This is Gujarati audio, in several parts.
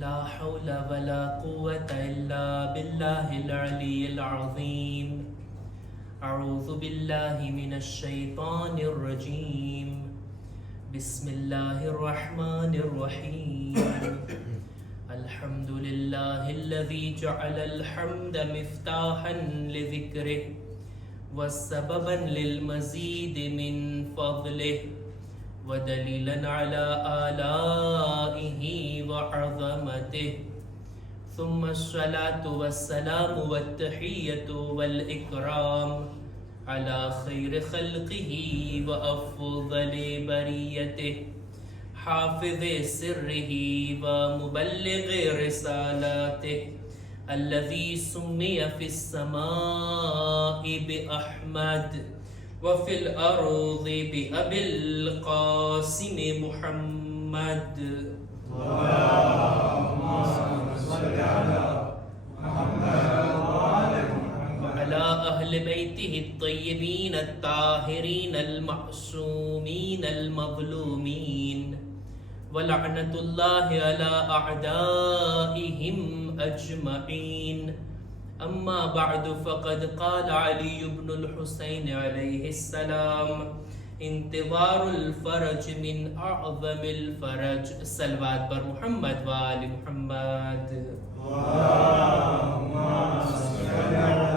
لا حول ولا قوة إلا بالله العلي العظيم. أعوذ بالله من الشيطان الرجيم. بسم الله الرحمن الرحيم. الحمد لله الذي جعل الحمد مفتاحا لذكره وسببا للمزيد من فضله ودليلا على آلائه وعظمته. ثم الصلاة والسلام والتحية والإكرام على خير خلقه وأفضل بريته حافظ سره ومبلغ رسالاته الذي سمي في السماء بأحمد وفي الأرض بأبي القاسم محمد. اللهم صل على محمد وعلى محمد. على أهل بيته الطيبين الطاهرين المعصومين المظلومين ولعنة الله على أعدائهم أجمعين. أما بعد فقد قال علي بن الحسين عليه السلام: انتظار الفرج من أعظم الفرج. صلوات بر محمد وآل محمد. اللهم صل على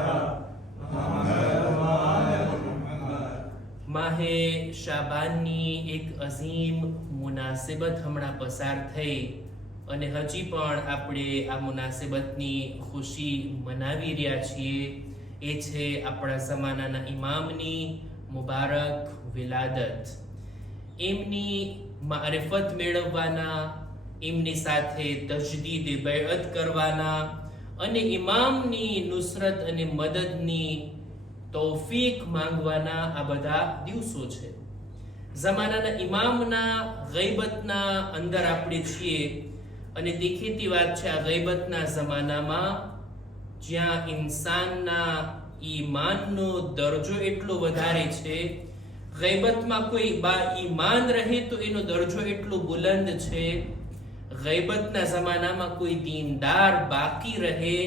محمد وعلى محمد. માહે શાબાનની એક અઝીમ મુનાસિબત હમણાં પસાર થઈ અને હજી પણ આપણે આ મુનાસિબતની ખુશી મનાવી રહ્યા છીએ. એ છે આપણા જમાનાના ઇમામની મુબારક વિલાદત. એમની મારિફત મેળવવાના, એમની સાથે તજદીદ બૈઅત કરવાના અને ઇમામની નુસરત અને મદદની તૌફીક માંગવાના આ બધા દિવસો છે. જમાનાના ઇમામના ગૈબતના અંદર આપણે છીએ અને દેખીતી વાત છે, આ ગૈબતના જમાનામાં જ્યાં ઇન્સાનના ઈમાનનો દરજો એટલો વધારે છે, ગૈબતમાં કોઈ બા ઈમાન રહે તો એનો દરજો એટલો બુલંદ છે. ગૈબતના જમાનામાં કોઈ દીનદાર બાકી રહે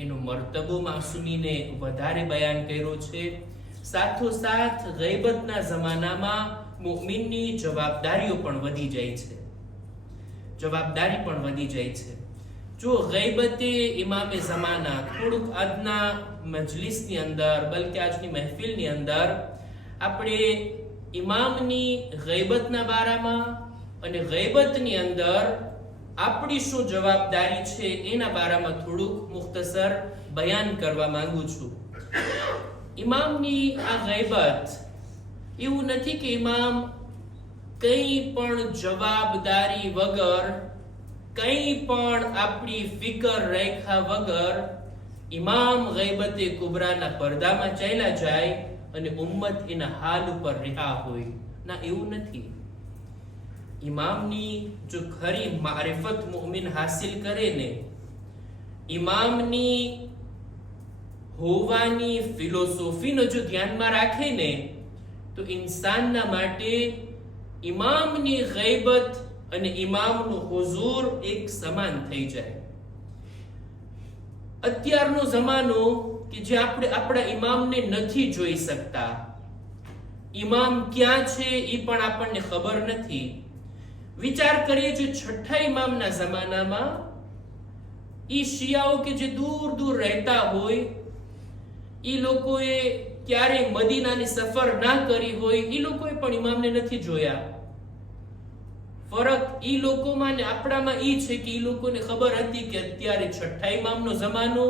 એનો મર્તબો માસૂમીને વધારે બયાન કર્યો છે. સાથોસાથ ગૈબતના જમાનામાં મુઅમિનની જવાબદારીઓ પણ વધી જાય છે. જવાબદારી પણ વધી જાય છે. જો ગૈબતે ઇમામે ઝમાના થોડુંક આજના મજલિસની અંદર, બલકે આજની મહેફિલની અંદર આપણે ઇમામની ગૈબતના બારામાં અને ગૈબતની અંદર આપણી શું જવાબદારી છે એના બારામાં થોડુંક મુખ્તસર બયાન કરવા માંગુ છું. ઇમામની આ ગૈબત એવું નથી કે ઇમામ કંઈ પણ જવાબદારી વગર, કંઈ પણ આપણી ફિકર રાખ્યા વગર ઇમામ ગૈબતે કુબરાના પડદામાં ચાલ્યા જાય અને ઉમ્મત એના હાલ ઉપર રહ્યા હોય. ના, એવું નથી. ઇમામની જો ખરી મારિફત મુમિન હાસિલ કરે ને, ઇમામની હોવાની ફિલોસોફીનો જો ધ્યાનમાં રાખે ને, તો ઇન્સાનના માટે ઇમામની ગૈબત અને ઇમામનું હુઝુર એક સમાન થઈ જાય. અત્યારનો જમાનો કે જે આપણે આપણા ઇમામને નથી જોઈ શકતા, ઇમામ ક્યાં છે એ પણ આપણને ખબર નથી. વિચાર કરીએ જે છઠ્ઠા ઇમામના જમાનામાં ઈ શિયાઓ કે જે દૂર દૂર રહેતા હોય, ઈ લોકોએ ક્યારેય મદીનાની સફર ના કરી હોય, ઈ લોકોએ પણ ઇમામને નથી જોયા. ફરક ઈ લોકોમાં ને આપણામાં ઈ છે કે ઈ લોકોને ખબર હતી કે અત્યારે છઠ્ઠા ઇમામનો જમાનો,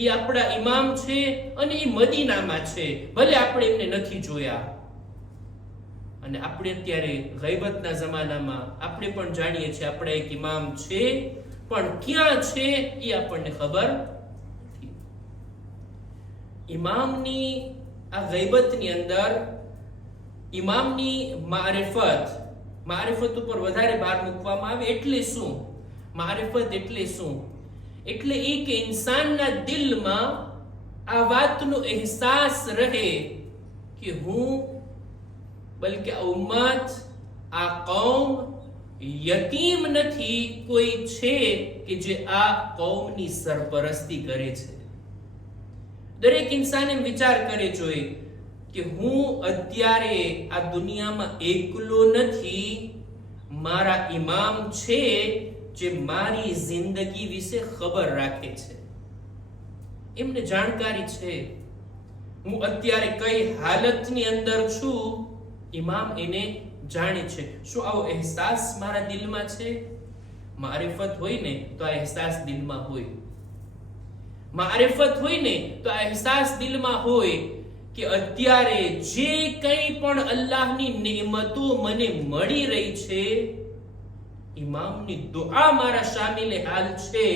ઈ આપણા ઇમામ છે અને ઈ મદીનામાં છે, ભલે આપણે એમને નથી જોયા. અને આપણે અત્યારે ગૈબતના જમાનામાં આપણે પણ જાણીએ છીએ આપણા એક ઇમામ છે, પણ ક્યાં છે એ આપણને ખબર નથી. ઇમામની આ ગૈબતની અંદર ઇમામની મારિફત ઉપર વધારે ભાર મૂકવામાં આવે. એટલે શું મારિફત? એટલે શું? એટલે એ કે ઇન્સાનના દિલમાં આ વાતનો અહેસાસ રહે કે હું, બલકે આ ઉમ્મત, આ કૌમ યતીમ નથી, કોઈ છે કે જે આ કૌમની સરપરસ્તી કરે છે. દરેક ઇન્સાન એમ વિચાર કરે જોઈએ કે હું અત્યારે આ દુનિયામાં એકલો નથી, મારા ઇમામ છે જે મારી જિંદગી વિશે ખબર રાખે છે, એમને જાણકારી છે. હું અત્યારે કઈ હાલતની અંદર છું, ઇમામ એને જાણે છે. શું આવો અહેસાસ મારા દિલમાં છે? મારિફત હોય ને તો આ અહેસાસ દિલમાં હોય. મારિફત હોય ને તો આ અહેસાસ દિલમાં હોય કે અત્યારે જે કંઈ પણ અલ્લાહની નેમતો મને મળી રહી છે, ઇમામની દુઆ મારા શામિલે હાલ છે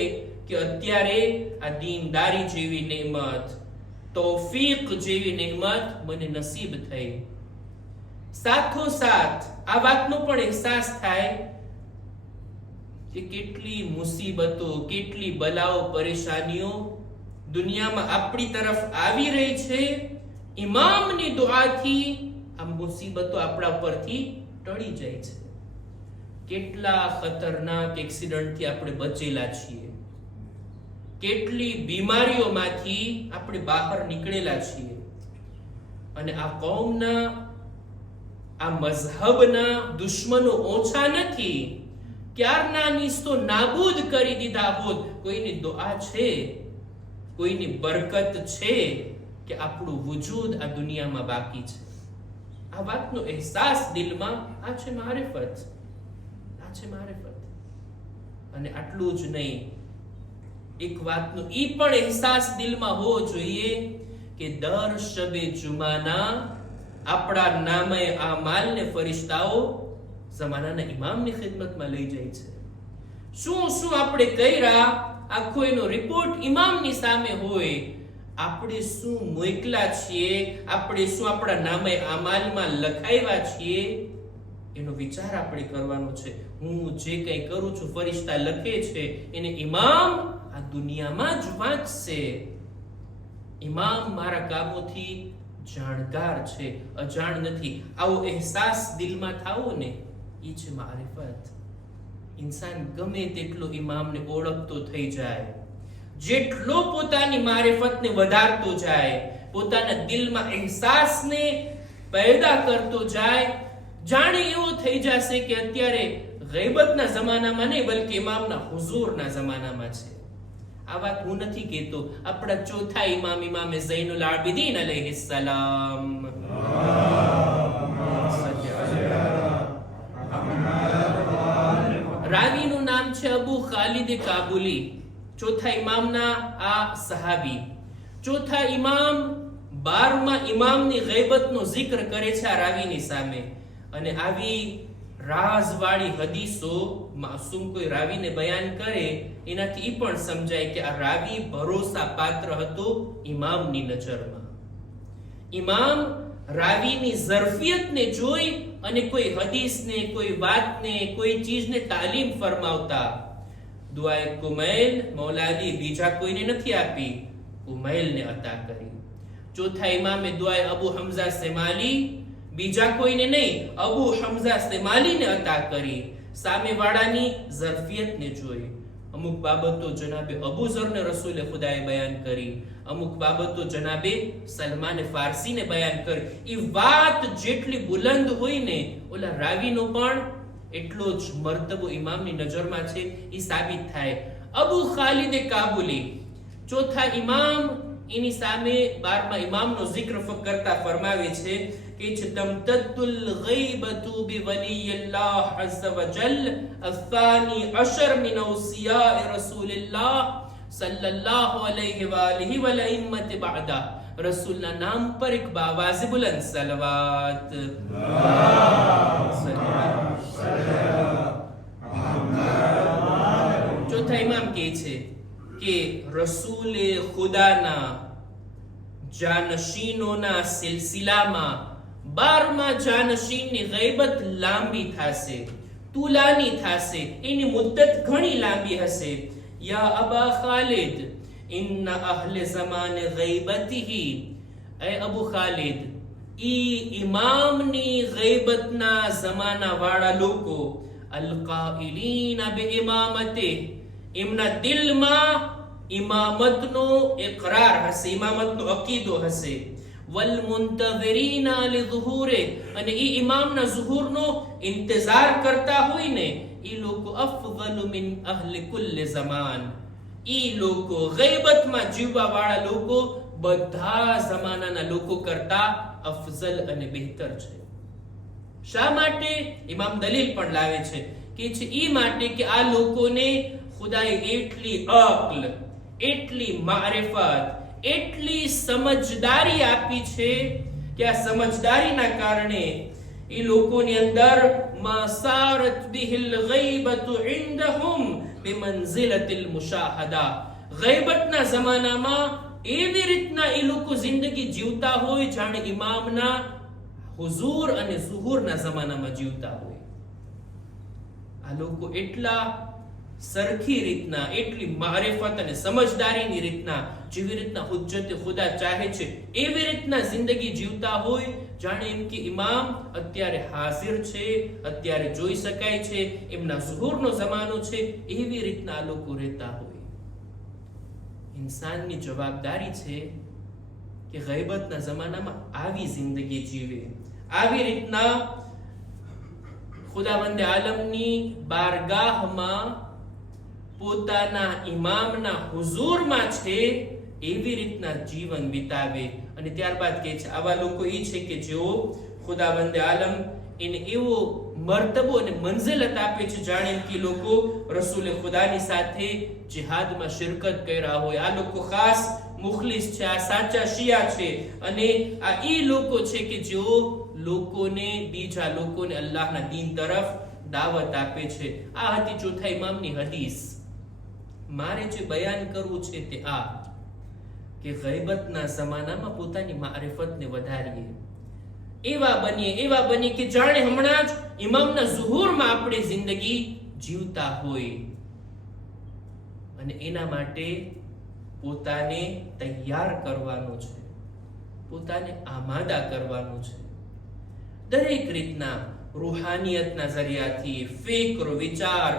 કે અત્યારે આ દીનદારી જેવી નેમત, તૌફીક જેવી નેમત મને નસીબ થઈ. સાથોસાથ આ વાતનો પણ અહેસાસ થાય કે કેટલી મુસીબતો, કેટલી બલાઓ, પરેશાનીઓ દુનિયામાં આપણી તરફ આવી રહી છે. ઇમામની દુઆથી આ મુસીબતો આપણા પરથી ટળી જાય છે. કેટલા ખતરનાક એક્સિડન્ટથી આપણે બચેલા છીએ, કેટલી બીમારીઓમાંથી આપણે બહાર નીકળેલા છીએ. અને આ કૌમના, આ મઝહબના દુશ્મનો ઓછા નથી. ક્યારના નિસ્તો નાબૂદ કરી દીધા હોત. કોઈની દુઆ છે, કોઈની બરકત છે કે આપણું વજૂદ આ દુનિયામાં બાકી છે. આ વાતનો અહેસાસ દિલમાં, આ છે મારિફત, આ છે મારિફત. અને આટલું જ નહીં, એક વાતનો ઈ પણ અહેસાસ દિલમાં હોવો જોઈએ કે દર શબે જુમાના આપણા નામે આમાલને ફરિશ્તાઓ જમાનાના ઇમામની ખિદમતમાં લઈ જાય છે. શું શું આપણે કર્યા, આખો એનો રિપોર્ટ ઇમામની સામે હોય. આપણે શું મોકલા છીએ, આપણે શું આપણા નામે આમાલમાં લખાવ્યા છીએ, એનો વિચાર આપણે કરવાનો છે. હું જે કંઈ કરું છું, ફરિશ્તા લખે છે, એને ઇમામ આ દુનિયામાં જ વાંચશે. ઇમામ મારા કામોથી જાણકાર છે, અજાણ નથી. આવો અહેસાસ દિલમાં થાવો ને, એ છે મારિફત. ઇન્સાન ગમે તેટલો ઇમામને ઓળખતો થઈ જાય, જેટલો પોતાની મારિફતને વધારતો જાય, પોતાના દિલમાં અહેસાસને પેદા કરતો જાય, જાણે એવો થઈ જશે કે અત્યારે ગૈબતના જમાનામાં નહીં, બલકે ઇમામના હુઝુરના જમાનામાં છે. આ વાત હું નથી કહેતો, આપણા ચોથા ઇમામ, ઇમામે ઝૈનુલ આબિદીન અલૈહિસ સલામ, રાવીનું નામ છે અબુ ખાલિદ કાબુલી. ચોથા ઇમામના આ સહાબી. ચોથા ઇમામ 12મા ઇમામની ગૈબતનો જિક્ર કરે છે આ રાવીની સામે. અને આવી રાજવાળી હદીસો માસૂમ કોઈ રાવીને બયાન કરે, એનાથી એ પણ સમજાય કે આ રાવી ભરોસા પાત્ર હતો ઇમામની નજરમાં. ઇમામ રાવીની ઝરફિયતને જોઈ અને કોઈ હદીસને, કોઈ વાતને, કોઈ ચીજને તાલીમ ફરમાવતા. દુઆએ કુમૈલ મૌલા અલી બીજા કોઈને નથી આપી, કુમૈલને અતા કરી. ચોથા ઇમામે દુઆએ અબુ હમઝા સેમાલી બીજા કોઈને નહીં, અબુ હમઝા સેમાલીને અતા કરી. સામેવાળાની ઝરફિયતને જોઈ. અમુક બાબતો જનાબે અબુ ઝરને રસૂલે ખુદાએ બયાન કરી, અમુક બાબતો જનાબે સલમાન ફારસીને બયાન કરી. એ વાત જેટલી બુલંદ હોય ને, ઓલા રાવીનો પણ એટલો જ મર્તબો ઇમામની નજરમાં છે, એ સાબિત થાય. અબુ ખાલિદ કાબુલી ચોથા ઇમામ, એની સામે 12મા ઇમામનો જિક્ર કરતા ફરમાવે છે કે તમતદ્દુલ ગૈબતુ બિવલિયલ્લાહ અઝ્ઝ વજલ الثاني عشر من اوصياء رسول الله સલ્લલ્લાહુ અલૈહિ વાલિહી વલઇમ્મત બાદા. રસૂલના નામ પર એક બાવાઝે બુલંદ સલવાત. ચોથા ઇમામ કહે છે કે રસૂલે ખુદાના જાનશીનોના સિલસિલામાં 12મા જાનશીનની ગૈબત લાંબી થશે, તુલાની થશે, એની મુદ્દત ઘણી લાંબી હશે. યા અબા ખાલિદ ઇન્ન અહલે ઝમાન ગૈબતિહી, એ અબુ ખાલિદ, ઈ ઇમામની ગૈબતના જમાના વાળા લોકો અલકાઇલીન બિઇમામતે, એમના દિલમાં ઇમામતનો ઇકરાર હશે, ઇમામતનો અકીદો હશે. વલ મુંતઝિરીના લિઝુહુરે, અને ઈ ઇમામના ઝુહુરનો ઇંતજાર કરતા હોય ને ઈ લોકો અફઝલુ મિન અહલી કુલ્લી ઝમાન, ઈ લોકો ગૈબતમાં જીવવા વાળા લોકો બધા જમાનાના લોકો કરતા અફઝલ અને બહેતર છે. શા માટે? ઇમામ દલીલ પણ લાવે છે કે ઈ માટે કે આ લોકોને ખુદાએ એટલી અક્લ, એટલી મારિફત, એટલી સમજદારી આપી છે કે આ સમજદારીના કારણે એ લોકોની અંદર માસારત બિહિલ ગૈબતુ ઇન્દહુમ બિમંઝિલતિલ મુશાહદા, ગૈબતના જમાનામાં એવી રીતના એ લોકો જિંદગી જીવતા હોય જાણે ઇમામના હુઝુર અને ઝુહુરના જમાનામાં જીવતા હોય. આ લોકો એટલા સરખી રીતના, એટલી મારિફત અને સમજદારીની રીતના, જેવી રીતના હુજ્જત ખુદા ચાહે છે એવી રીતના જિંદગી જીવતા હોય જાણે એમ કે ઇમામ અત્યારે હાજર છે, અત્યારે જોઈ શકાય છે, એમના ઝુહુરનો જમાનો છે, એવી રીતના આ લોકો રહેતા હોય. ઇન્સાનની જવાબદારી છે કે ગૈબતના જમાનામાં આવી જિંદગી જીવે, આવી રીતના ખુદાવંદે આલમની બારગાહમાં પોતાના ઇમામના હુઝુરમાં છે એવી રીતના જીવન વિતાવે. અને ત્યારબાદ કહે છે આવા લોકો એ છે કે જેઓ ખુદાવંદે આલમ એને એવો મર્તબો અને મંઝિલત આપે છે જાણે કે લોકો રસૂલે ખુદાની સાથે જિહાદમાં શિરકત કર્યા હોય. આ લોકો ખાસ મુખલિસ છે, આ સાચા શિયા છે, અને આ ઈ લોકો છે કે જેઓ લોકોને, બીજા લોકોને અલ્લાહના દીન તરફ દાવત આપે છે. આ હતી ચોથા ઇમામની હદીસ. મારે જે બયાન કરવું છે તે આ કે ગૈબતના જમાનામાં પોતાની મારિફતને વધારીએ, એવા બનીએ કે જાણે હમણાં જ ઇમામના ઝુહુરમાં આપણે જિંદગી જીવતા હોય. અને એના માટે પોતાને તૈયાર કરવાનો છે, પોતાને આમાદા કરવાનો છે. દરેક રીતના રૂહાનિયતના જરિયાથી, ફિક્ર, વિચાર,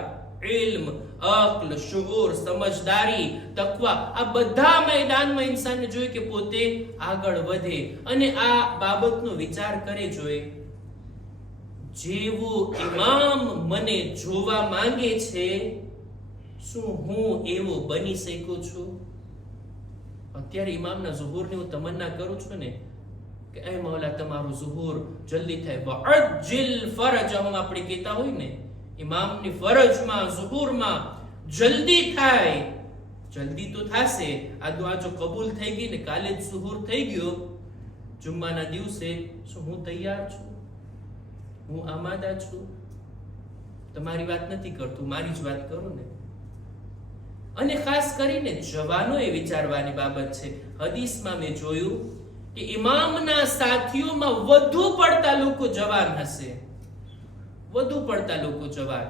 ઇલ્મ, અક્લ, શુઉર, સમજદારી, તકવા, આ બધા મેદાનમાં ઇન્સાનને જોઈએ કે પોતે આગળ વધે અને આ બાબતનો વિચાર કરે. જોઈએ જેવો ઇમામ મને જોવા માંગે છે, શું હું એવો બની શકું છું? અત્યારે ઇમામના ઝુહુરની હું તમન્ના કરું છું ને કે એ મૌલા તમારું ઝુહુર જલ્દી થાય. વઅજ્જિલ ફરજહુમ, આપણે કહેતા હોય ને, ઇમામની ફરજમાં, ઝુહુરમાં જલ્દી થાય. જલ્દી તો થશે. આ દુઆ જો કબૂલ થઈ ગઈ ને, કાલે જ ઝુહુર થઈ ગયો, જુમ્માના દિવસે, શું હું તૈયાર છું? હું આમાદા છું? તમારી વાત નથી કરતો, મારી જ વાત કરું ને. અને ખાસ કરીને જવાનોએ વિચારવાની બાબત છે. હદીસમાં મેં જોયું કે ઇમામના સાથીઓમાં વધુ પડતા લોકો જવાન હશે, વધુ પડતા લોકો જવાન.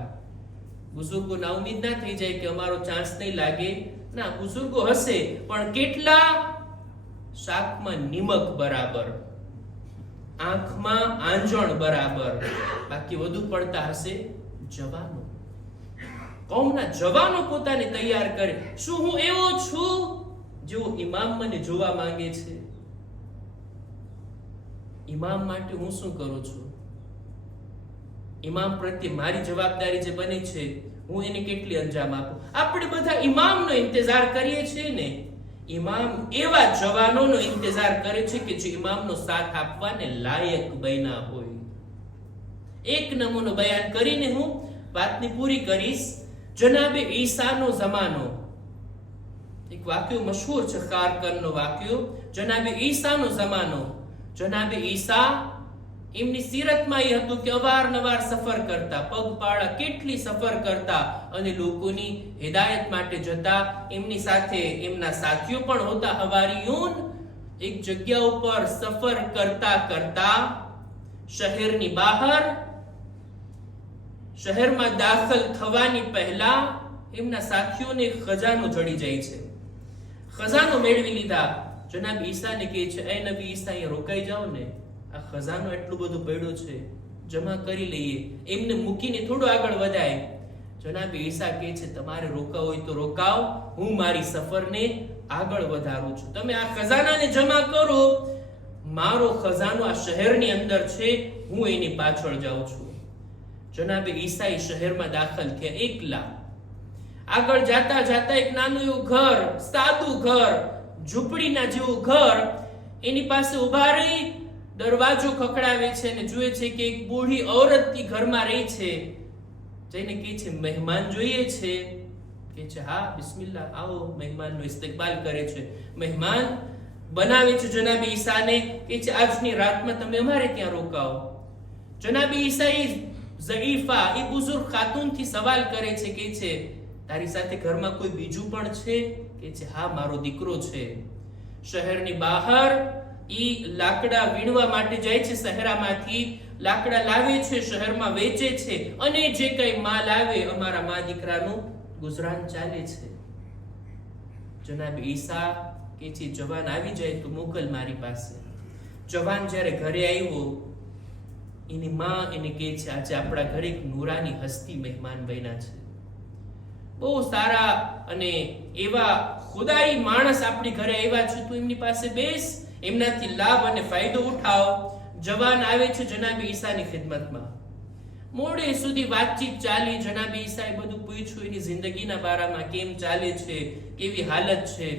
બુઝુર્ગોના ઉમ્મીદ ના થઈ જાય કે અમારો ચાન્સ નહીં લાગે. ના, બુઝુર્ગો હશે, પણ કેટલા? શાકમાં નિમક બરાબર, આંખમાં આંજણ બરાબર. બાકી વધુ પડતા હશે જવાનો. કૌમના જવાનો પોતાને તૈયાર કરે. શું હું એવો છું જેવો ઇમામ મને જોવા માંગે છે? ઇમામ માટે હું શું કરું છું? ઇમામ પ્રત્યે મારી જવાબદારી જે બને છે, હું એને કેટલી અંજામ આપું? આપણે બધા ઇમામનો ઇંતજાર કરીએ છીએ ને. ઇમામ એવા જવાનોનો ઇંતજાર કરે છે કે જે ઇમામનો સાથ આપવાને લાયક બન્યા હોય. એક નમૂનો બયાન કરીને હું વાતને પૂરી કરીશ. જનાબે ઈસાનો જમાનો, એક વાક્ય મશહૂર છે, ખારકનનો વાક્ય. જનાબે ઈસાનો જમાનો, જનાબે ઈસા, એમની સીરતમાં એ હતું કે અવારનવાર સફર કરતા, પગપાળા કેટલી સફર કરતા અને લોકોની હિદાયત માટે જતા. એમની સાથે એમના સાથીઓ પણ હોતા, હવારીયુન. એક જગ્યા ઉપર સફર કરતા કરતા શહેરની બહાર, શહેરમાં દાખલ થવાની પહેલા એમના સાથીઓને ખજાનો જડી જાય છે. ખજાનો મેળવી લીધા. જનાબ ઈસાને કહે છે, એ નબી ઈસા, અહીંયા રોકાઈ જાઓ ને, આ ખજાનો એટલું બધું પડ્યો છે, જમા કરી લઈએ, એમને મૂકીને થોડું આગળ વધાય. જનાબ ઈસા કહે છે તમારે રોકાવ હોય તો રોકાવ, હું મારી સફરને આગળ વધારું છું. તમે આ ખજાનાને જમા કરો, મારો ખજાનો આ શહેરની અંદર છે, હું એની પાછળ જાઉં છું. જનાબ ઈસા એ શહેરમાં દાખલ થયા એકલા. આગળ જાતા જાતા એક નાનું એવું ઘર, સાદું ઘર, ઝૂંપડીના જેવું ઘર, એની પાસે ઉભા રહી દરવાજો ખખડાવે છે અને જુએ છે કે એક બૂઢી ઔરતની ઘરમાં રહી છે. જઈને કહે છે મહેમાન જોઈએ છે? કહે છે હા બિસ્મિલ્લાહ, આવો. મહેમાનનો ઇસ્તકબાલ કરે છે. મહેમાન બનાવે છે જનાબ ઈસાને, કહે છે આજની રાતમાં તમે અમારે ત્યાં રોકાઓ. જનાબ ઈસા એ ઝઈફા એ બુઝુર્ગ ખાતુનથી સવાલ કરે છે, કહે છે તારી સાથે ઘરમાં કોઈ બીજું પણ છે? કહે છે હા મારો દીકરો છે. શહેરની બહાર ઈ લાકડા વીણવા માટે જાય છે, સહેરામાંથી લાકડા લાવે છે, શહેરમાં વેચે છે અને જે કઈ માલ આવે અમારા મા દીકરાનું ગુજરાન ચાલે છે. જનાબ ઈસા કે છે જવાન આવી જાય તો મોકલ મારી પાસે. જવાન જ્યારે ઘરે આવ્યો, એની માં એને કહે છે આજે આપણા ઘરે એક નૂરાની હસ્તી મહેમાન બન્યા છે, બહુ સારા અને એવા ખુદાઈ માણસ આપણી ઘરે આવ્યા છે, તું એમની પાસે બેસ, એમનાથી લાભ અને ફાયદો ઉઠાવ. જવાન આવે છે જનાબ ઈસાની ખિદમતમાં. મોડે સુધી વાતચીત ચાલી. જનાબ ઈસાએ બધું પૂછ્યું એની જિંદગીના બારામાં, કેમ ચાલે છે, કેવી હાલત છે.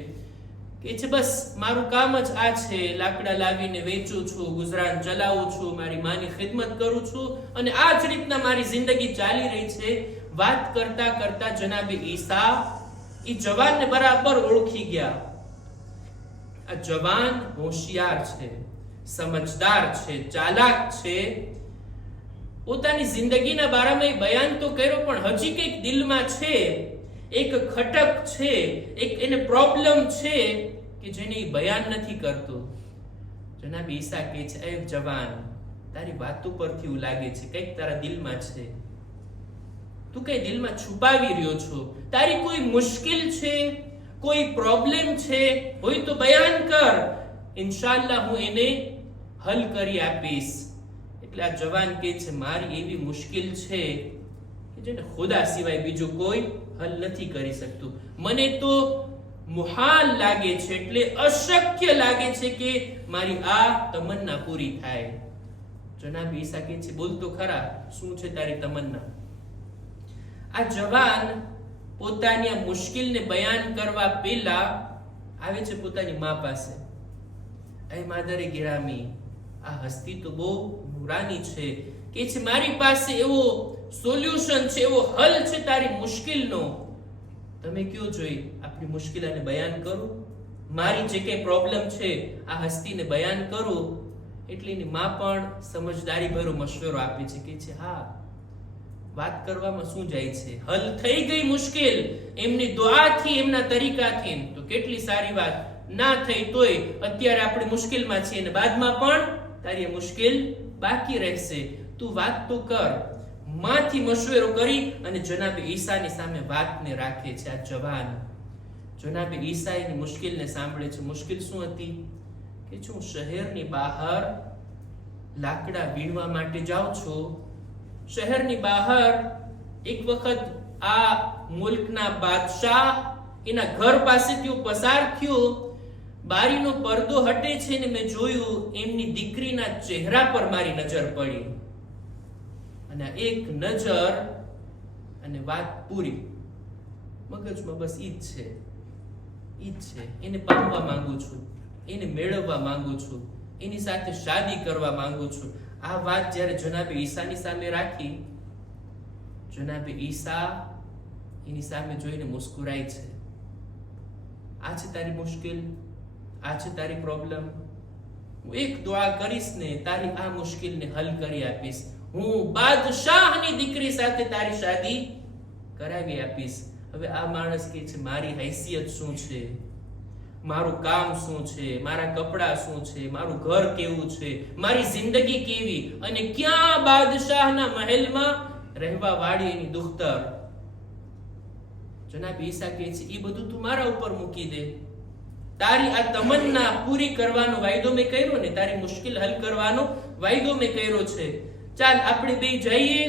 કે છે બસ મારું કામ જ આ છે, લાકડા લાવીને વેચું છું, ગુજરાન ચલાવું છું, મારી માની ખિદમત કરું છું અને આ જ રીતના મારી જિંદગી ચાલી રહી છે. વાત કરતા કરતા જનાબ ઈસા એ જવાનને બરાબર ઓળખી ગયા. આ જવાન હોશિયાર છે, સમજદાર છે, ચાલાક છે. પોતાની જિંદગીના બારામાં બયાન તો કર્યો પણ હજી કંઈક દિલમાં છે, એક ખટક છે, એક એને પ્રોબ્લેમ છે કે જેને એ બયાન નથી કરતો. જનાબ ઈસા કહે છે એ જવાન, તારી વાતો પરથી એવું લાગે છે કંઈક તારા દિલમાં છે, તું કઈ દિલમાં છુપાવી રહ્યો છો, તારી કોઈ મુશ્કેલ છે, કોઈ પ્રોબ્લેમ છે, હોય તો બયાન કર, ઇન્શાઅલ્લાહ હું એને હલ કરી આપીશ. એટલે આ જવાન કહે છે મારી એવી મુશ્કેલ છે કે જેને ખુદા સિવાય બીજું કોઈ હલ નથી કરી શકતું. મને તો મુહાલ લાગે છે, એટલે અશક્ય લાગે છે કે મારી આ તમન્ના પૂરી થાય. જનાબ ઈસા કહે છે બોલ તો ખરા, શું છે તારી તમન્ના? આ જવાન પોતાની આ મુશ્કેલને બયાન કરવા પહેલા આવે છે પોતાની મા પાસે. એ માદરે ગિરામી, આ હસ્તી તો બહુ નુરાની છે, કે છે મારી પાસે એવો સોલ્યુશન છે, એવો હલ છે તારી મુશ્કેલનો, તમે કયો જોઈ આપણી મુશ્કેલને બયાન કરું, મારી જે કઈ પ્રોબ્લેમ છે આ હસ્તીને બયાન કરું. એટલે એની માં પણ સમજદારી ભર્યો મશવરો આપે છે, કે છે હા વાત કરવામાં શું જાય છે, હલ થઈ ગઈ મુશ્કેલ એમની દુઆથી, એમના તરીકાથી, તો કેટલી સારી વાત. ના થઈ તોય અત્યારે આપણે મુશ્કેલમાં છીએ અને બાદમાં પણ તારી મુશ્કેલ બાકી રહેશે, તું વાત તો કર. માંથી મશવરો કરી અને જનાબ ઈસાની સામે વાતને રાખે છે આ જવાન. જનાબ ઈસા એની મુશ્કેલને સાંભળે છે. મુશ્કેલ શું હતી? કે હું શહેરની બહાર લાકડા વીણવા માટે જાઉં છું. શહેરની બહાર એક વખત આ મુલ્કના બાદશાહ એના ઘર પાસેથી હું પસાર થયો, બારીનો પડદો હટે છે ને મેં જોયું એમની દીકરીના ચહેરા પર મારી નજર પડી અને એક નજર અને વાત પૂરી. મગજમાં બસ ઈ જ છે, એને પામવા માંગુ છું, એને મેળવવા માંગુ છું, એની સાથે શાદી કરવા માંગુ છું. આ વાત જ્યારે જનાબે ઈસાની સામે રાખી, જનાબે ઈસા એની સામે જોઈને મુસ્કુરાય છે. આ છે તારી મુશ્કેલ, આ છે તારી પ્રોબ્લેમ, હું એક દુઆ કરીશ ને તારી આ મુશ્કેલને હલ કરી આપીશ. હું બાદશાહની દીકરી સાથે તારી શાદી કરાવી આપીશ. હવે આ માણસ કહે છે મારી હૈસિયત શું છે, મારું કામ શું છે, મારા કપડા શું છે, મારું ઘર કેવું છે, મારી જિંદગી કેવી, અને ક્યાં બાદશાહના મહેલમાં રહેવા વાળી એની દુખ્તર. જનાબ ઈસા કહે છે એ બધું તું મારા ઉપર મૂકી દે, તારી આ તમન્ના પૂરી કરવાનો વાયદો મેં કર્યો ને, તારી મુશ્કેલ હલ કરવાનો વાયદો મેં કર્યો છે. ચાલ આપણે બે જઈએ,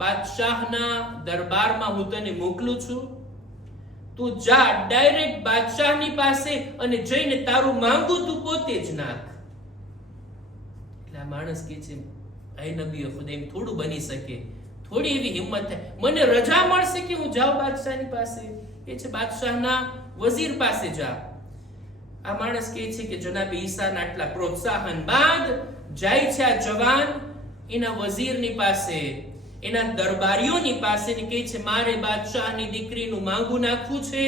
બાદશાહના દરબારમાં હું તને મોકલું છું, તું જા ડાયરેક્ટ બાદશાહની પાસે અને જઈને તારું માંગું તું પોતે જ નાખ. એટલે આ માણસ કે છે, એ નબી ખુદા, એમ થોડું બની શકે? થોડી એવી હિંમત થાય, મને રજા મળશે કે હું જાઉં બાદશાહની પાસે? એ છે બાદશાહના વઝીર પાસે જા. આ માણસ કહે છે કે જનાબ ઈસાના આટલા પ્રોત્સાહન બાદ જાય છે આ જવાન એના વઝીરની પાસે, એના દરબારીઓની પાસે, ને કહે છે મારે બાદશાહની દીકરીનું માંગું નાખવું છે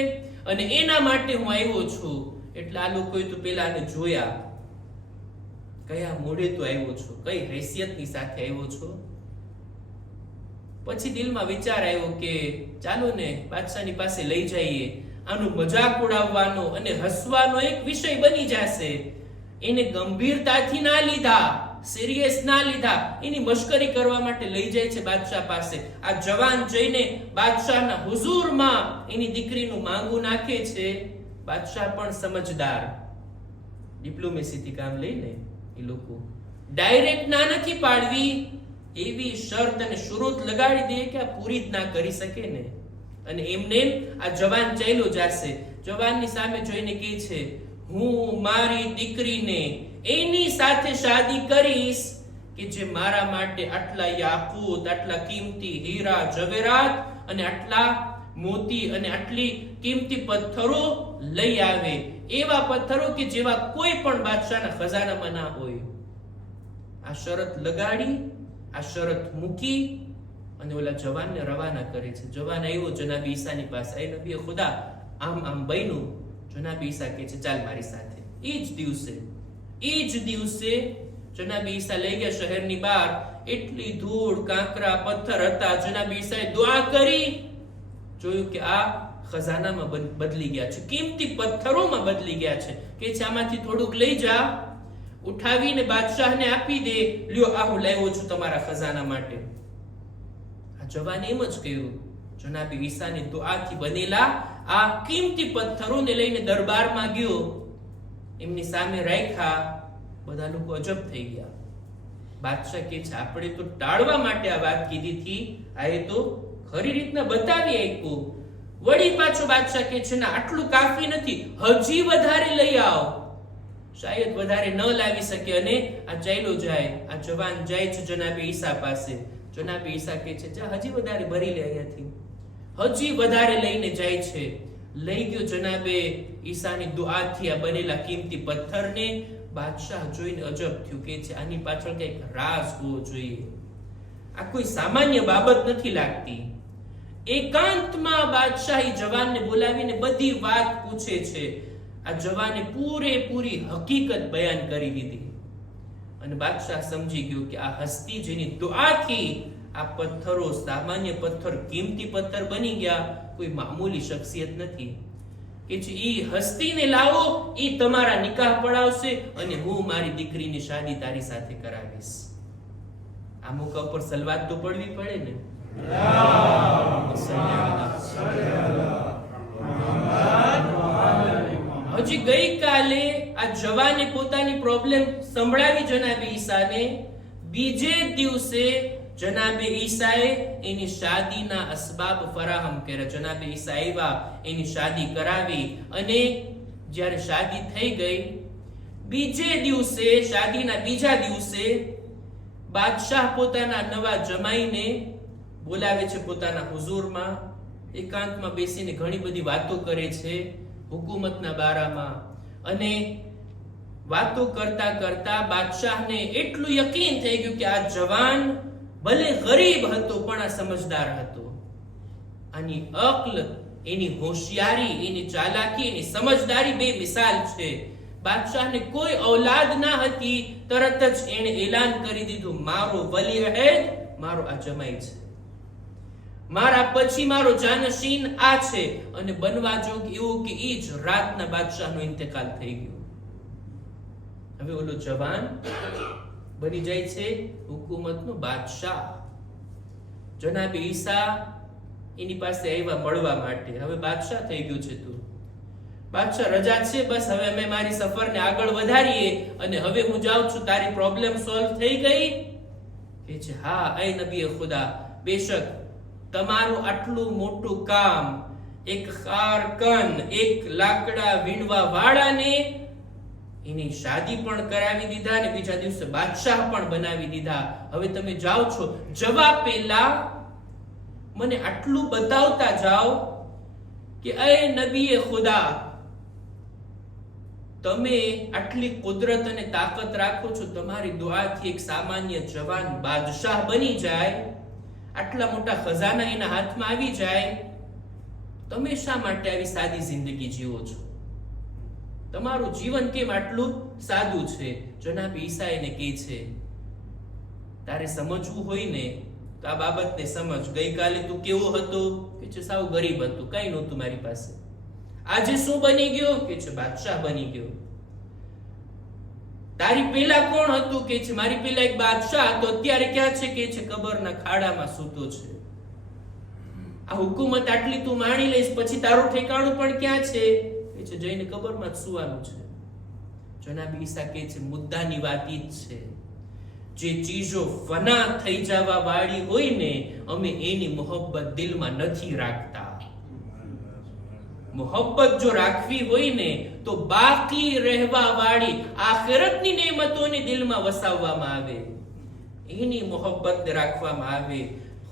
અને એના માટે હું આવ્યો છું. એટલે આ લોકોએ તો પેલા આને જોયા, કયા મોડે તો આવ્યો છો, કઈ હૈસિયતની સાથે આવ્યો છો? પછી દિલમાં વિચાર આવ્યો કે ચાલો ને બાદશાહની પાસે લઈ જઈએ, આનું મજાક ઉડાવવાનો અને હસવાનો એક વિષય બની જશે. એને ગંભીરતાથી ના લીધા, સિરિયસ ના લીધા, એની મશ્કરી કરવા માટે લઈ જાય છે બાદશાહ પાસે. આ જવાન જઈને બાદશાહના હુઝુરમાં એની દીકરીનું માંગું નાખે છે. બાદશાહ પણ સમજદાર, ડિપ્લોમેસીથી કામ લઈને એ લોકો ડાયરેક્ટ ના નથી પાડવી, એવી શરત અને શરૂત લગાડી દે કે આ પૂરી જ ના કરી શકે ને. અને એમને આ જવાન ચાલ્યો જશે. જવાનની સામે જોઈને કહે છે, હું મારી દીકરીને એની સાથે શાદી કરીશ કે જે મારા માટે આટલા યાકૂત, આટલા કિંમતી હીરા જવેરાત અને આટલા મોતી અને આટલી કિંમતી પથ્થરો લઈ આવે, એવા પથ્થરો કે જેવા કોઈ પણ બાદશાહના ખજાનામાં ના હોય. આ શરત લગાડી, આ શરત મૂકી અને ઓલા જવાનને રવાના કરે છે. જવાન આવ્યો જનાબ ઈસાની પાસે, એ નબી ખુદા આમ આમ બન્યું. જનાબ ઈસા કહે છે ચાલ મારી સાથે. એ જ દિવસે જનાબ ઈસા લઈ ગયા શહેરની બહાર. એટલી ધૂળ, કાંકરા, પથ્થર હતા. જનાબ ઈસાએ દુઆ કરી, જોયું કે આ ખજાનામાં બદલી ગયા છે, કિંમતી પથ્થરોમાં બદલી ગયા છે. કે છે આમાંથી થોડુંક લઈ જા, ઉઠાવીને બાદશાહને આપી દે, લ્યો આ હું લાવ્યો છું તમારા ખજાના માટે. આ જવાને એમ જ કહ્યું. જનાબ ઈસાની દુઆથી બનેલા આ કિંમતી પથ્થરોને લઈને દરબારમાં ગયો, એમની સામે રાખ્યા. બધા લોકો અજબ થઈ ગયા. બાદશાહ કે છે આપણે તો ટાળવા માટે આ વાત કીધી હતી, આ એ તો ખરી રીતના બતાવી આપ્યું. વળી પાછો બાદશાહ કે છે ના, આટલું કાફી નથી, હજી વધારે લઈ આવ. શાયદ વધારે ન લાવી શકે અને આ ચાલ્યો જાય. આ જવાન જાય છે જનાબે ઈસા પાસે. જનાબે ઈસા કહે છે જા હજી વધારે ભરી લે અહીંયાથી. હજી વધારે લઈને જાય છે. લઈ ગયો જનાબે ઈસાની દુઆથી આ બનેલા કિંમતી પથ્થરને. બાદશાહ જોઈને અજબ થયું, કે છે આની પાછળ કંઈક રાઝ હોવો જોઈએ, આ કોઈ સામાન્ય બાબત નથી લાગતી. એકાંતમાં બાદશાહી જવાનને બોલાવીને બધી વાત પૂછે છે. આ જવાને પૂરેપૂરી હકીકત બયાન કરી દીધી અને બાદશાહ સમજી ગયો કે આ હસ્તી જેની દુઆથી આ પથ્થરો સામાન્ય પથ્થર કિંમતી પથ્થર બની ગયા, કોઈ મામૂલી શખ્સિયત નથી. કે જે ઈ હસ્તીને લાવો, ઈ તમારા નિકાહ પડાવશે અને હું મારી દીકરીની શાદી તારી સાથે કરાવીશ. આ મોકા ઉપર સલવાત તો પડવી પડે ને. હજી ગઈકાલે આ જવાને પોતાની પ્રોબ્લેમ સંભળાવી જનાબે ઈસાને. બીજે દિવસે જનાબે ઈસાએ એની શાદીના અસબાબ ફરાહમ કર્યા. જનાબે ઈસા આવ્યા, એની શાદી કરાવી અને જ્યારે શાદી થઈ ગઈ, બીજે દિવસે, શાદીના બીજા દિવસે બાદશાહ પોતાના નવા જમાઈને બોલાવે છે પોતાના હુઝુરમાં. એકાંતમાં બેસીને ઘણી બધી વાતો કરે છે હુકુમતના બારામાં. અને વાતો કરતા કરતા બાદશાહને એટલું યકીન થઈ ગયું કે આ જવાન ભલે ગરીબ હતો પણ આ સમજદાર હતો. આની અક્લ, એની હોશિયારી, એની ચાલાકી, એની સમજદારી બે મિસાલ છે. બાદશાહને કોઈ ઔલાદ ના હતી, તરત જ એણે એલાન કરી દીધું મારો વલી અહેદ મારો આ જમાઈ છે, મારા પછી મારો જાનશીન આ છે. અને બનવા જોગ એવું કે ઈ જ રાતના બાદશાહનો ઇન્તેકાલ થઈ ગયો. હવે ઓલો જવાન બની જાય છે હુકુમતનો બાદશાહ. જનાબે ઈસા એની પાસે આવ્યા મળવા માટે. હવે બાદશાહ થઈ ગયો છે તું, બાદશાહ રજા છે, બસ હવે અમે મારી સફરને આગળ વધારીએ અને હવે હું જાઉં છું, તારી પ્રોબ્લેમ સોલ્વ થઈ ગઈ. કે કે છે હા એ નબી ખુદા, બેશક તમારું આટલું મોટું કામ એક કારકન, એક લાકડા વીણવા વાળાને એની શાદી પણ કરાવી દીધા અને બીજા દિવસે બાદશાહ પણ બનાવી દીધા. હવે તમે જાઓ છો, જવા પહેલા મને આટલું બતાવતા જાઓ કે એ નબીએ ખુદા, તમે આટલી કુદરત અને તાકાત રાખો છો, તમારી દુઆથી એક સામાન્ય જવાન બાદશાહ બની જાય, આટલા મોટા ખજાના એના હાથમાં આવી જાય, તમે શા માટે આવી સાદી જિંદગી જીવો છો? તમારું જીવન કેમ આટલું સાદું છે? જનાબ ઈસા એને કહે છે, તારે સમજવું હોય ને તો આ બાબતને સમજ. ગઈકાલે તું કેવો હતો? કે છે સાવ ગરીબ હતો, કઈ નહોતું મારી પાસે. આજે શું બની ગયો? કે છે બાદશાહ બની ગયો. તારી પહેલા કોણ હતું? કે છે મારી પહેલા એક બાદશાહ હતો, અત્યારે ક્યાં છે? કે છે કબરના ખાડામાં સૂતો છે. આ હુકુમત આટલી તું માણી લઈશ પછી તારું ઠેકાણું પણ ક્યાં છે? કે છે જઈને કબરમાં જ સુવાનું છે. જનાબ ઈસા કહે છે મુદ્દાની વાત ઈ જ છે, જે ચીજો ફના થઈ જવા વાળી હોય ને, અમે એની મોહબ્બત દિલમાં નથી રાખતા. મોહબ્બત જો રાખવી હોય ને તો બાકી રહેવા વાળી આખિરતની નેમતોને દિલમાં વસાવવામાં આવે, એની મોહબ્બત રાખવામાં આવે.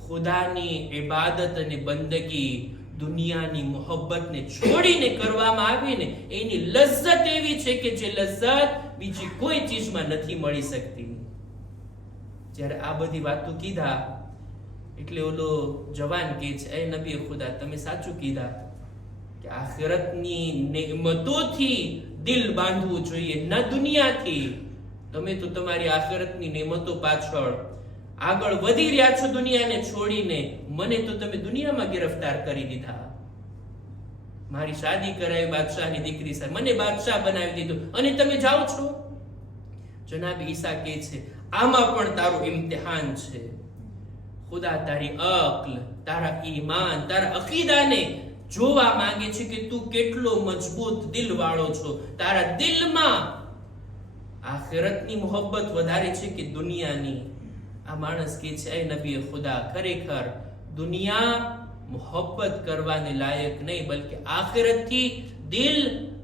ખુદાની ઇબાદત અને બંદગી દુનિયાની મોહબ્બતને છોડીને કરવામાં આવે ને, એની લજ્જત એવી છે કે જે લજ્જત બીજી કોઈ ચીજમાં નથી મળી શકતી. જ્યારે આ બધી વાતો કીધા એટલે ઓલો જવાન કહે છે એ નબી ખુદા, તમે સાચું કીધા કે આખિરતની નેમતોથી દિલ બાંધવું જોઈએ, ન દુનિયાથી. તમે તો તમારી આખિરતની નેમતો પાછળ આગળ વધી રહ્યા છો દુનિયાને છોડીને. મને તો તમે દુનિયામાં ગિરફ્તાર કરી દીધા. મારી શાદી કરાવી બાદશાહની દીકરી સાથે, મને બાદશાહ બનાવી દીધો અને તમે જાઓ છો. જનાબ ઈસા કહે છે આમાં પણ તારું ઇમ્તિહાન છે. ખુદા તારી અક્લ, તારા ઈમાન, તારા અકીદાને જોવા માંગે છે કે તું કેટલો મજબૂત દિલ વાળો છો. તારા દિલમાં આખિરતની મોહબ્બત વધારે છે કે દુનિયાની? આ માણસ કહે છે એ નબી ખુદા, ખરેખર દુનિયા મોહબ્બત કરવાને લાયક નહીં, બલકે આખિરતથી દિલ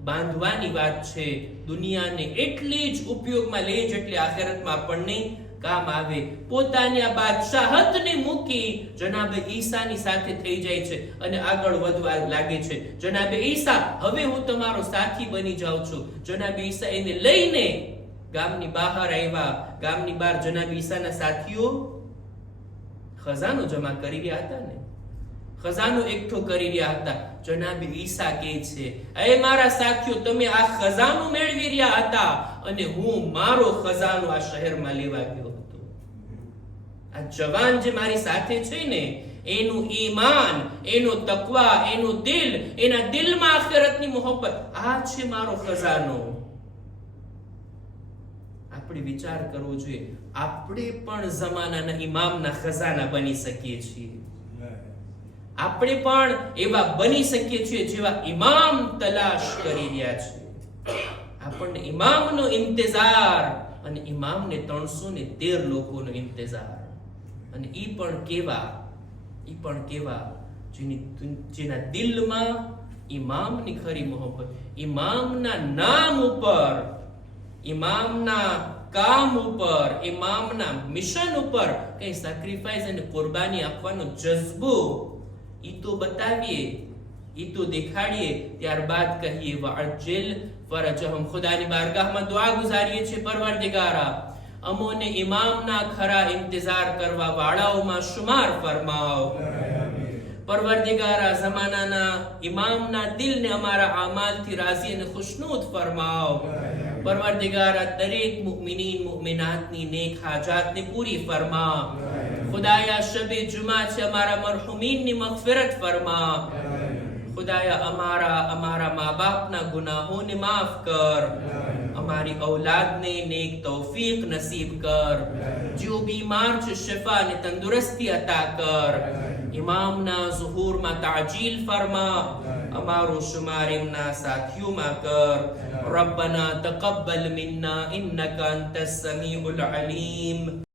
બાંધવાની વાત છે. દુનિયાને એટલી જ ઉપયોગમાં લે જેટલી આખિરતમાં આપણને કામ આવે. પોતાની આ બાદશાહતને મૂકી જનાબે ઈસાની સાથે થઈ જાય છે અને આગળ વધવા લાગે છે. જનાબે ઈસા, હવે હું તમારો સાથી બની જાઉં છું. જનાબે ઈસા એને લઈને ગામની બહાર આવ્યા. ગામની બહાર જનાબ ઈસાના સાથીઓ ખજાનો જમા કરી રહ્યા હતા ને, ખજાનો એકઠો કરી રહ્યા હતા. જનાબ ઈસા કહે છે એ મારા સાથીઓ, તમે આ ખજાનો મેળવી રહ્યા હતા અને હું મારો ખજાનો આ શહેરમાં લેવા ગયો હતો. આ જવાન જે મારી સાથે છે ને, એનું ઈમાન, એનો તકવા, એનું દિલ, એના દિલમાં આખિરતની મોહબ્બત, આ છે મારો ખજાનો. આપણે વિચાર કરવો જોઈએ, આપણે પણ જમાનાના ઇમામના ખજાના બની શકીએ છીએ. આપણે પણ એવા બની શકીએ છીએ જેવા ઇમામ તલાશ કરી રહ્યા છે. આપણને ઇમામનો ઇંતજાર, અને ઇમામને 313 લોકોનો ઇંતજાર. અને ઈ પણ કેવા જેના દિલમાં ઇમામની ખરી મોહબ્બત, ઇમામના નામ ઉપર, ઇમામના કામ ઉપર, ઇમામના મિશન ઉપર કઈ સેક્રિફાઈસ અને કુરબાની આપવાનો જજ્બો, ઈ તો બતાવીએ, ઈ તો દેખાડીએ, ત્યારબાદ કહીએ વઅજ્જિલ ફરજહમ. ખુદાની બારગાહમાં દુઆ ગુજારીએ છીએ, પરવરદિગારા અમોને ઇમામના ખરા ઇંતજાર કરવા વાળાઓમાં શુમાર ફરમાવ. પરવરદિગારા જમાનાના ઇમામના દિલને અમારા આમાલથી રાજી અને ખુશનૂદ ફરમાવ. પરવરદિગારા દરેક મુમિનીન મુમિનાતની નેક હાજાતને પૂરી ફરમા. ખુદાયા શબે જુમા છે, અમારા મરહુમીનની મગફિરત ફરમા. ખુદાયા અમારા મા બાપના ગુનાહોને માફ કર. અમારી ઔલાદને નેક તૌફીક નસીબ કર. જો બીમાર છે શિફા અને તંદુરસ્તી અતા કર. ઇમામના ઝુહૂરમાં તાજીલ ફરમા. અમારો શુમાર એમના સાથીઓમાં કર. રબ્બના તકબ્બલ મિન્ના ઇન્નકા અંતસ સમીઉલ અલીમ.